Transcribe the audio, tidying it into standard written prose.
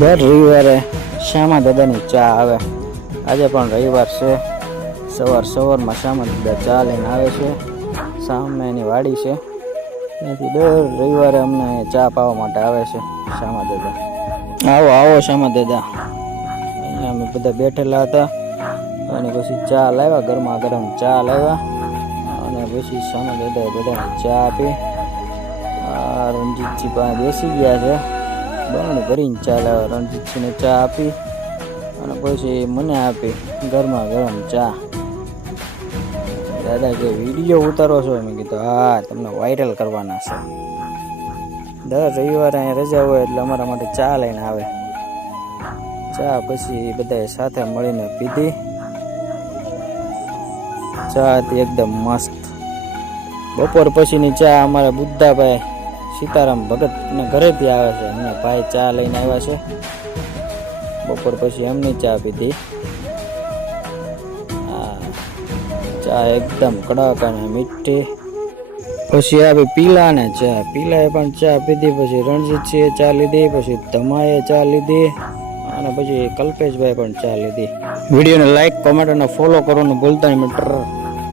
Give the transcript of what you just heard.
દર રવિવારે શ્યામા દાદાની ચા આવે. આજે પણ રવિવાર છે. સવારમાં શ્યામા દાદા ચા લઈને આવે છે. સામે એની વાડી છે. ત્યાંથી દર રવિવારે અમને ચા પાવા માટે આવે છે શ્યામા દાદા. આવો આવો શ્યામા દાદા. અહીંયા અમે બધા બેઠેલા હતા અને પછી ચા લાવ્યા, ગરમા ગરમ ચા લાવ્યા અને પછી શ્યામા દાદાએ બધાને ચા આપી. રણજીતજી પાસે બેસી ગયા છે. બરણી ભરીને ચા લાવ્યા. રણજીતજીને ચા આપી અને પછી મને આપી ગરમા ગરમ ચા. દાદા કે વિડીયો ઉતારો છો? મેં કીધું હા, તમને વાયરલ કરવાના છે. દર રવિવારે અહીંયા રજા હોય એટલે અમારા માટે ચા લઈને આવે. ચા પછી બધાએ સાથે મળીને પીધી. ચા હતી એકદમ મસ્ત. બપોર પછીની ચા અમારા બુદ્ધાભાઈ સીતારામ ભગતના ઘરેથી આવે છે. એમના ભાઈ ચા લઈને આવ્યા છે. બપોર પછી એમની ચા પીધી. ચા એકદમ કડક અને મીઠી. પછી આવી પીલાને ચા. પીલાએ પણ ચા પીધી. પછી રણજીતસિંહે ચા લીધી. પછી ધમાએ ચા લીધી અને પછી કલ્પેશભાઈ પણ ચા લીધી. વિડીયોને લાઈક, કોમેન્ટ અને ફોલો કરવાનું ભૂલતા નહીં.